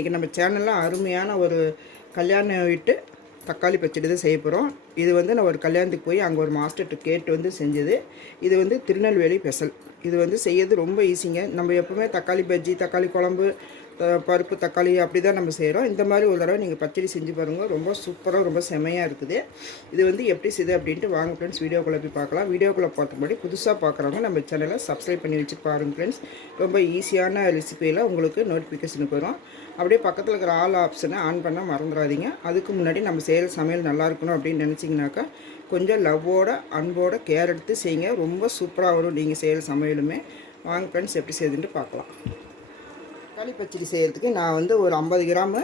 இன்றைக்கி நம்ம சேனலில் அருமையான ஒரு கல்யாணம் வீட்டு தக்காளி பச்சடி தான் செய்ய போகிறோம். இது வந்து நான் ஒரு கல்யாணத்துக்கு போய் அங்கே ஒரு மாஸ்டர்கிட்ட கேட்டு வந்து செஞ்சது. இது வந்து திருநெல்வேலி ஸ்பெஷல். இது வந்து செய்யறது ரொம்ப ஈஸிங்க. நம்ம எப்போவுமே தக்காளி பஜ்ஜி, தக்காளி குழம்பு, பருப்பு தக்காளி அப்படி தான் நம்ம செய்கிறோம். இந்த மாதிரி ஒரு தடவை நீங்கள் பச்சடி செஞ்சு பாருங்கள். ரொம்ப சூப்பராக, ரொம்ப செமையாக இருக்குது. இது வந்து எப்படி செய்யுது அப்படின்ட்டு வாங்க ஃப்ரெண்ட்ஸ், வீடியோக்குள்ளே போய் பார்க்கலாம். வீடியோக்குள்ளே பார்க்கும்போது புதுசாக பார்க்குறவங்க நம்ம சேனலை சப்ஸ்கிரைப் பண்ணி வச்சு பாருங்கள் ஃப்ரெண்ட்ஸ். ரொம்ப ஈஸியான ரெசிபியில் உங்களுக்கு நோட்டிஃபிகேஷனுக்கு வரும். அப்படியே பக்கத்தில் இருக்கிற ஆல் ஆப்ஷனை ஆன் பண்ண மறந்துடாதீங்க. அதுக்கு முன்னாடி நம்ம செய்கிற சமையல் நல்லா இருக்கணும் அப்படின்னு நினச்சிங்கனாக்கா கொஞ்சம் லவ்வோட, அன்போட கேர் எடுத்து செய்யுங்க. ரொம்ப சூப்பராக வரும் நீங்கள் செய்கிற சமையலுமே. வாங்க ஃப்ரெண்ட்ஸ், எப்படி செய்யுதுன்ட்டு பார்க்கலாம். தக்காளி பச்சடி செய்கிறதுக்கு நான் வந்து ஒரு 50 கிராமு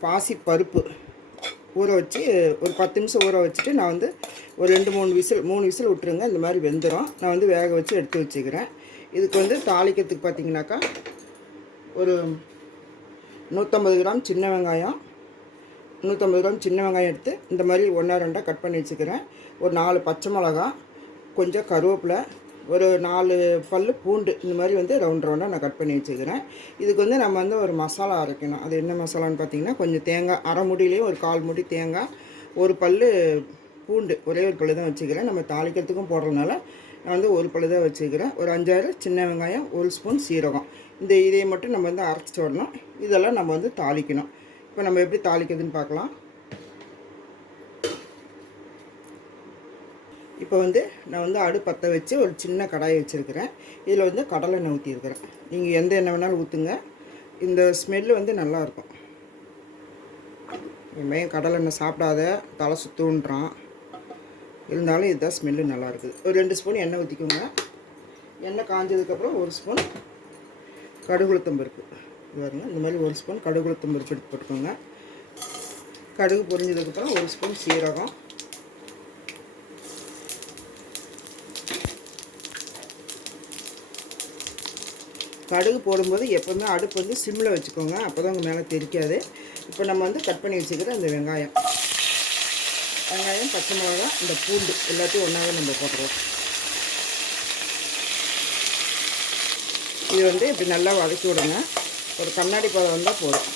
பாசி பருப்பு ஊற வச்சு ஒரு 10 நிமிஷம் ஊற வச்சுட்டு நான் வந்து ஒரு 3 விசில் விட்டுருங்க. இந்த மாதிரி வெந்துடும். நான் வந்து வேக வச்சு எடுத்து வச்சுக்கிறேன். இதுக்கு வந்து தாளிக்கிறதுக்கு பார்த்திங்கனாக்கா ஒரு 150 கிராம் சின்ன வெங்காயம், 150 கிராம் சின்ன வெங்காயம் எடுத்து இந்த மாதிரி 1-2 கட் பண்ணி வச்சுக்கிறேன். ஒரு 4 பச்சை மிளகா, கொஞ்சம் கருவேப்பிலை, ஒரு 4 பல் பூண்டு இந்த மாதிரி வந்து ரவுண்டாக நான் கட் பண்ணி வச்சுக்கிறேன். இதுக்கு வந்து நம்ம வந்து ஒரு மசாலா அரைக்கணும். அது என்ன மசாலான்னு பார்த்தீங்கன்னா, கொஞ்சம் தேங்காய், அரை முடியிலையும் ஒரு 1/4 முடி தேங்காய், ஒரு பல் பூண்டு, ஒரே ஒரு பல் தான் வச்சுக்கிறேன். நம்ம தாளிக்கிறதுக்கும் போடுறதுனால நான் வந்து ஒரு பல் தான் வச்சுக்கிறேன். ஒரு 5-6 சின்ன வெங்காயம், 1 ஸ்பூன் சீரகம். இதை மட்டும் நம்ம வந்து அரைச்சி விடணும். இதெல்லாம் நம்ம வந்து தாளிக்கணும். இப்போ நம்ம எப்படி தாளிக்கிறதுன்னு பார்க்கலாம். இப்போ வந்து நான் வந்து அடுப்பு பற்ற வச்சு ஒரு சின்ன கடாயை வச்சுருக்கிறேன். இதில் வந்து கடலை எண்ணெய் ஊற்றிருக்கிறேன். நீங்கள் எந்த எண்ணெய் வேணாலும் ஊற்றுங்க. இந்த ஸ்மெல்லு வந்து நல்லாயிருக்கும். என் கடலை எண்ணெய் சாப்பிடாத தலை சுற்றுன்றான், இருந்தாலும் இதுதான் ஸ்மெல்லு நல்லாயிருக்குது. ஒரு 2 ஸ்பூன் எண்ணெய் ஊற்றிக்கோங்க. எண்ணெய் காஞ்சதுக்கப்புறம் 1 ஸ்பூன் கடுகுளுத்தம்பருப்பு, இது வருங்க. இந்த மாதிரி 1 ஸ்பூன் கடுகுளுத்தம்பருப்பு எடுத்து போட்டுக்கோங்க. கடுகு பொரிஞ்சதுக்கப்புறம் 1 ஸ்பூன் சீரகம், கடுகு போடும்போது எப்போவுமே அடுப்பு வந்து சிம்மில் வச்சுக்கோங்க. அப்போ தான் உங்கள் மேலே தெரிக்காது. இப்போ நம்ம வந்து கட் பண்ணி வச்சுக்கிற இந்த வெங்காயம், பச்சை மிளகா, இந்த பூண்டு எல்லாத்தையும் ஒன்றாவே நம்ம போட்டுருவோம். இது வந்து இப்படி நல்லா வதக்கி விடுங்க. ஒரு கண்ணாடி பதம் வந்தால் போதும்.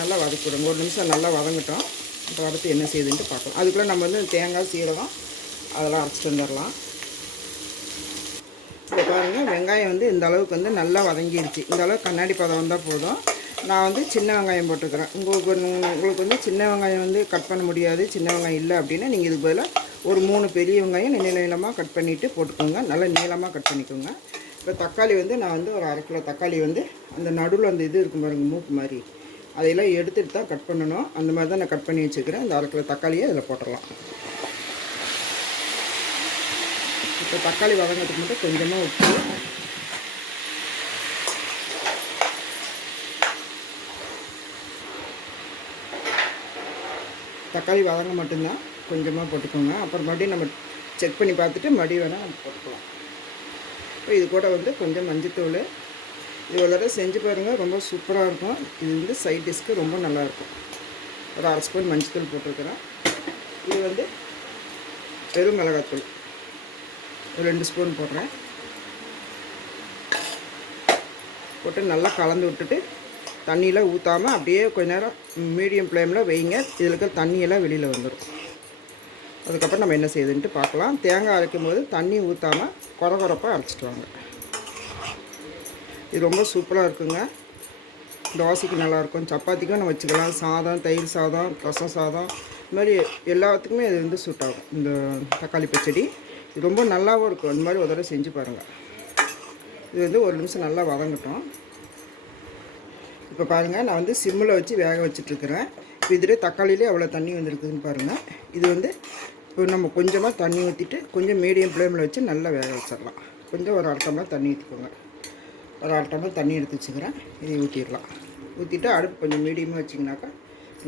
நல்லா வதக்கி விடுங்க. 1 நிமிஷம் நல்லா வதங்கட்டும். இப்போ அடுத்து என்ன செய்யுதுன்ட்டு பார்க்கலாம். அதுக்குள்ளே நம்ம வந்து தேங்காய், சீரகம் அதெல்லாம் அரைச்சிட்டு வந்துடலாம். இப்போ பாருங்கள், வெங்காயம் வந்து இந்த அளவுக்கு வந்து நல்லா வதங்கிடுச்சு. இந்த அளவுக்கு கண்ணாடி பதம் வந்தால் போதும். நான் வந்து சின்ன வெங்காயம் போட்டுக்கிறேன். உங்களுக்கு வந்து சின்ன வெங்காயம் வந்து கட் பண்ண முடியாது, சின்ன வெங்காயம் இல்லை அப்படின்னா நீங்கள் இதுக்கு பதிலாக ஒரு 3 பெரிய வெங்காயம் நீளமாக கட் பண்ணிவிட்டு போட்டுக்கோங்க. நல்லா நீளமாக கட் பண்ணிக்கோங்க. இப்போ தக்காளி வந்து நான் வந்து ஒரு 1/2 கிலோ தக்காளி வந்து அந்த நடுவில் அந்த இது இருக்கும் பாருங்கள், மூக்கு மாதிரி, அதையெல்லாம் எடுத்துகிட்டு தான் கட் பண்ணணும். அந்த மாதிரி தான் நான் கட் பண்ணி வச்சுக்கிறேன். இந்த 1/2 கிலோ தக்காளியை அதில் போட்டுடலாம். இப்போ தக்காளி வதங்கிறதுக்கு மட்டும் கொஞ்சமாக உப்பு, தக்காளி வதங்க மட்டும்தான் கொஞ்சமாக போட்டுக்கோங்க. அப்புறம் மறுபடியும் நம்ம செக் பண்ணி பார்த்துட்டு மறுபடியும் வேணால் நம்ம போட்டுக்கலாம். இப்போ இது கூட வந்து கொஞ்சம் மஞ்சத்தூள், இது ஒரு தடவை செஞ்சு பாருங்கள், ரொம்ப சூப்பராக இருக்கும். இது வந்து சைட் டிஷ்க்கு ரொம்ப நல்லாயிருக்கும். ஒரு 1/2 ஸ்பூன் மஞ்சத்தூள் போட்டுருக்குறேன். இது வந்து வெறும் மிளகாத்தூள் ஒரு 2 ஸ்பூன் போடுறேன். போட்டு நல்லா கலந்து விட்டுட்டு தண்ணியில் ஊற்றாமல் அப்படியே கொஞ்ச நேரம் மீடியம் ஃப்ளேமில் வைங்க. இதில் இருக்கிற தண்ணியெல்லாம் வெளியில் வந்துடும். அதுக்கப்புறம் நம்ம என்ன செய்யுதுன்ட்டு பார்க்கலாம். தேங்காய் அரைக்கும் போது தண்ணி ஊற்றாமல் கொரப்பாக அரைச்சிட்டு வாங்க. இது ரொம்ப சூப்பராக இருக்குங்க. தோசைக்கு நல்லாயிருக்கும், சப்பாத்திக்கும் நம்ம வச்சுக்கலாம். சாதம், தயிர் சாதம், ரசம் சாதம், இது மாதிரி எல்லாத்துக்குமே இது வந்து சூட் ஆகும். இந்த தக்காளி பச்சடி இது ரொம்ப நல்லாவும் இருக்கும். இந்த மாதிரி ஒரு தடவை செஞ்சு பாருங்கள். இது வந்து 1 நிமிஷம் நல்லா வதங்கட்டும். இப்போ பாருங்கள், நான் வந்து சிம்மில் வச்சு வேக வச்சிட்ருக்கிறேன். இப்போ இதில் தக்காளியிலே எவ்வளோ தண்ணி வந்துருக்குதுன்னு பாருங்கள். இது வந்து இப்போ நம்ம கொஞ்சமாக தண்ணி ஊற்றிட்டு கொஞ்சம் மீடியம் ஃப்ளேமில் வச்சு நல்லா வேக வச்சிடலாம். கொஞ்சம் ஒரு 1/2 டம்ளர் தண்ணி ஊற்றிக்கோங்க. ஒரு 1/2 டம்ளர் தண்ணி எடுத்து வச்சுக்கிறேன். இதை ஊற்றிடலாம். ஊற்றிட்டு அடுப்பு கொஞ்சம் மீடியமாக வச்சிங்கனாக்கா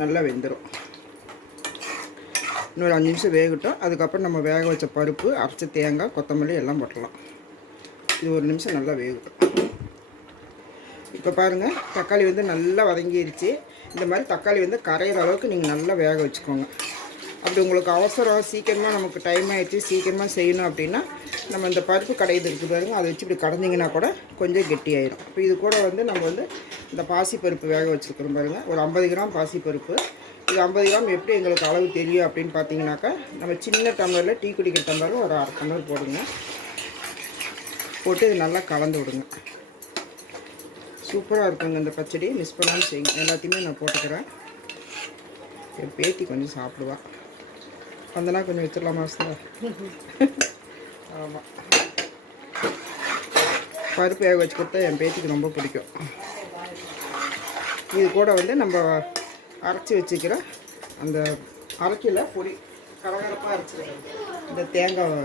நல்லா வெந்துடும். இன்னொரு 5 நிமிஷம் வேகட்டும். அதுக்கப்புறம் நம்ம வேக வச்ச பருப்பு, அரைச்ச தேங்காய், கொத்தமல்லி எல்லாம் போட்டலாம். இது 1 நிமிஷம் நல்லா வேகட்டும். இப்போ பாருங்கள், தக்காளி வந்து நல்லா வதங்கிடுச்சு. இந்த மாதிரி தக்காளி வந்து கரையிற அளவுக்கு நீங்கள் நல்லா வேக வச்சுக்கோங்க. அப்படி உங்களுக்கு அவசரம் சீக்கிரமாக நமக்கு டைம் ஆகிடுச்சு சீக்கிரமாக செய்யணும் அப்படின்னா நம்ம இந்த பருப்பு கடையில் இருக்குது பாருங்கள் அதை வச்சு இப்படி கடைஞ்சிங்கன்னா கூட கொஞ்சம் கெட்டியாயிடும். இப்போ இது கூட வந்து நம்ம வந்து இந்த பாசிப்பருப்பு வேக வச்சுருக்கிறோம் பாருங்கள், ஒரு 50 கிராம் பாசிப்பருப்பு. இது 50 கிராம் எப்படி எங்களுக்கு அளவு தெரியும் அப்படின்னு பார்த்தீங்கன்னாக்கா, நம்ம சின்ன டம்ளரில் டீ குடிக்கிற டம்ளரில் ஒரு 1/2 டம்ளர் போடுங்க. போட்டு இது நல்லா கலந்து விடுங்க. சூப்பராக இருக்குங்க இந்த பச்சடி, மிஸ் பண்ணாமல் செய்யுங்க. எல்லாத்தையுமே நான் போட்டுக்கிறேன். என் பேத்தி கொஞ்சம் சாப்பிடுவா, வந்தனா கொஞ்சம் வச்சிடலாமா சார்? ஆமாம், பருப்பு வேக வச்சு கொடுத்தா என் பேத்திக்கு ரொம்ப பிடிக்கும். இது கூட வந்து நம்ம அரைச்சி வச்சுக்கிற அந்த அரைக்கல பொடி கரகரப்பாக அரைச்சிக்கிறது, இந்த தேங்காய்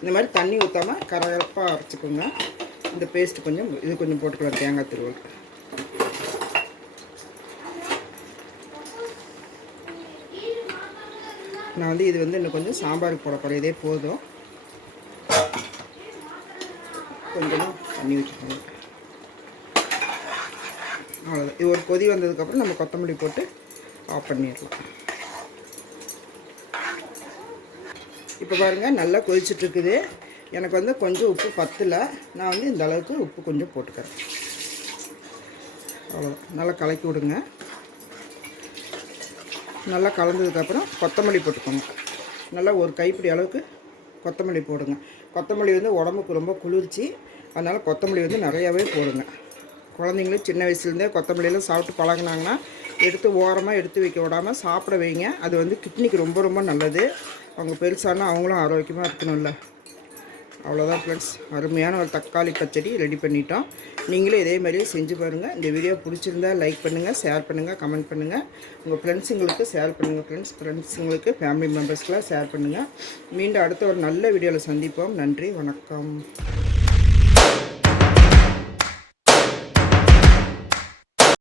இந்த மாதிரி தண்ணி ஊற்றாமல் கரகரப்பாக அரைச்சிக்கோங்க. இந்த பேஸ்ட்டு கொஞ்சம் இது கொஞ்சம் போட்டுக்கலாம், தேங்காய் துருவல். நான் வந்து இது வந்து இன்னும் கொஞ்சம் சாம்பாருக்கு போட போகிறேன், இதே போதும். கொஞ்சமாக தண்ணி ஊற்றிக்கோங்க, அவ்வளோதான். இது ஒரு கொதி வந்ததுக்கப்புறம் நம்ம கொத்தமல்லி போட்டு ஆஃப் பண்ணிடலாம். இப்போ பாருங்கள் நல்லா கொதிச்சிட்ருக்குது. எனக்கு வந்து கொஞ்சம் உப்பு பத்தலை, நான் வந்து இந்த அளவுக்கு உப்பு கொஞ்சம் போட்டுக்கிறேன். அவ்வளோதான், நல்லா கலக்கி விடுங்க. நல்லா கலந்ததுக்கப்புறம் கொத்தமல்லி போட்டுக்கோங்க. நல்லா ஒரு கைப்பிடி அளவுக்கு கொத்தமல்லி போடுங்க. கொத்தமல்லி வந்து உடம்புக்கு ரொம்ப குளிர்ச்சி, அதனால் கொத்தமல்லி வந்து நிறையாவே போடுங்க. குழந்தைங்களும் சின்ன வயசுலேருந்தே கொத்தமல்லியெல்லாம் சாப்பிட்டு பழகினாங்கன்னா எடுத்து ஓரமாக எடுத்து வைக்க விடாமல் சாப்பிட வைங்க. அது வந்து கிட்னிக்கு ரொம்ப ரொம்ப நல்லது. அவங்க பெருசானா அவங்களும் ஆரோக்கியமாக இருக்கணும்ல. அவ்வளோதான் ஃப்ரெண்ட்ஸ், அருமையான ஒரு தக்காளி பச்சடி ரெடி பண்ணிட்டோம். நீங்களே இதே மாதிரியே செஞ்சு பாருங்கள். இந்த வீடியோ பிடிச்சிருந்தா லைக் பண்ணுங்கள், ஷேர் பண்ணுங்கள், கமெண்ட் பண்ணுங்கள். உங்கள் ஃப்ரெண்ட்ஸுங்களுக்கு ஷேர் பண்ணுங்கள். ஃப்ரெண்ட்ஸுங்களுக்கு ஃபேமிலி மெம்பர்ஸ்க்கெலாம் ஷேர் பண்ணுங்கள். மீண்டும் அடுத்த ஒரு நல்ல வீடியோவில் சந்திப்போம். நன்றி, வணக்கம்.